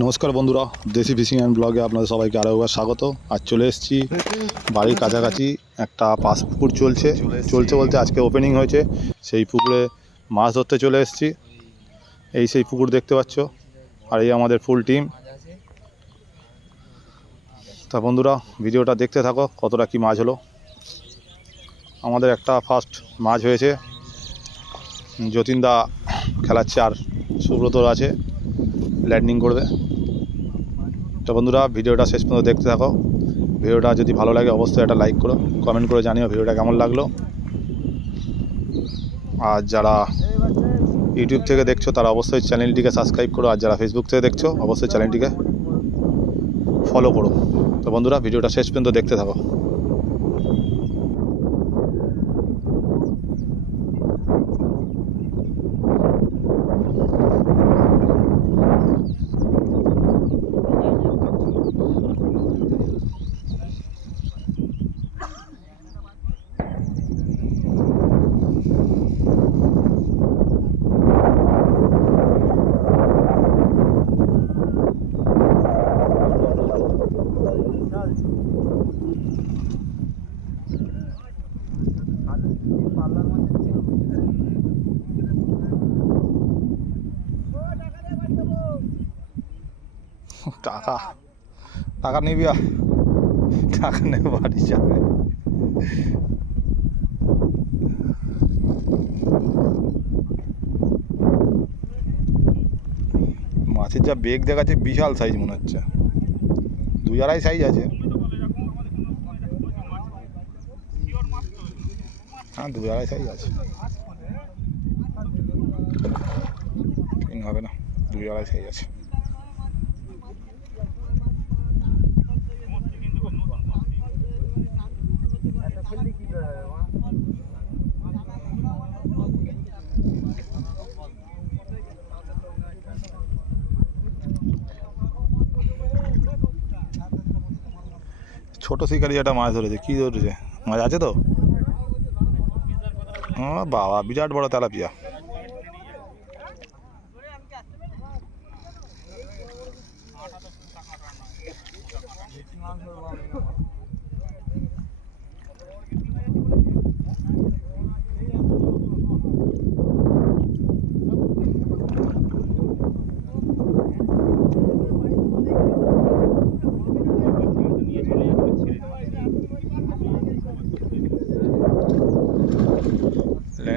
নমস্কার বন্ধুরা, দেশি ফিশিং অ্যান্ড ব্লগে আপনাদের সবাইকে আরও একবার স্বাগত। আর চলে এসেছি বাড়ির কাছাকাছি, একটা পাস পুকুর চলছে। চলছে বলতে আজকে ওপেনিং হয়েছে, সেই পুকুরে মাছ ধরতে চলে এসেছি। এই সেই পুকুর দেখতে পাচ্ছ, আর এই আমাদের ফুল টিম তা বন্ধুরা, ভিডিওটা দেখতে থাকো, কতটা কি মাছ হলো। আমাদের একটা ফার্স্ট মাছ হয়েছে। যতীনদা খেলাচ্ছে আর সুব্রত আছে ল্যান্ডিং করবে। তো বন্ধুরা, ভিডিওটা শেষ পর্যন্ত দেখতে থাকো। ভিডিওটা যদি ভালো লাগে, অবশ্যই একটা লাইক করো কমেন্ট করে জানিও ভিডিওটা কেমন লাগল। আর যারা ইউটিউব থেকে দেখছ, তারা অবশ্যই চ্যানেলটিকে সাবস্ক্রাইব করো। আর যারা ফেসবুক থেকে দেখছ, অবশ্যই চ্যানেলটিকে ফলো করো। তো বন্ধুরা, ভিডিওটা শেষ পর্যন্ত দেখতে থাকো। টাকা। টাকা নিবি? টাকা নেবে বাড়ি যাবে। মাছের যা বেগ দেখাচ্ছে, বিশাল সাইজ মনে হচ্ছে। দুই আড়াই সাইজ আছে। হ্যাঁ দুই আড়াই সাইজ আছে। হবে না, দুই আড়াই সাইজ আছে। ছোট শিকারি একটা মাছ ধরেছে কি ধরেছে? মাছ আছে তো? বাবা বিরাট বড় তেলাপিয়া।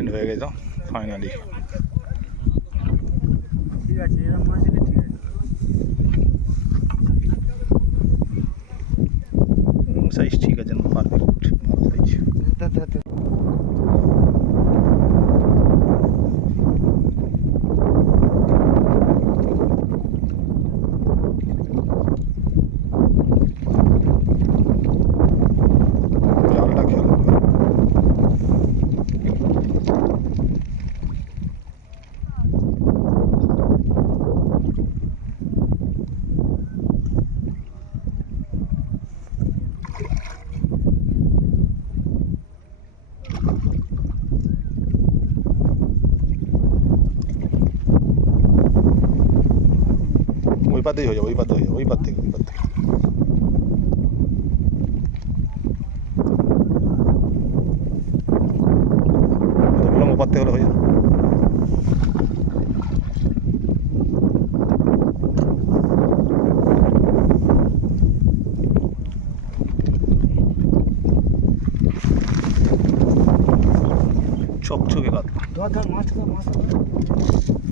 ল্যান্ড হয়ে গেছে ফাইনালি ঠিক আছে এরকম মাছ এলে ঠিক আছে সাইজ ঠিক আছে পারফেক্ট ভালো সাইজ জালটা খেলো ওই পাতেই হয়ে যাবে, ওই পাতে হয়ে যাবে, ওই পাত থেকে, ওই পাত থেকে। বললাম হয়ে যাবে। চকচকে কাত ধর ধর মাছটা ধর ধর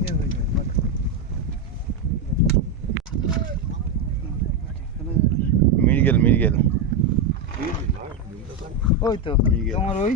এ হয়ে যাবে ধর। মিরগেল ওই তো। তোমার ওই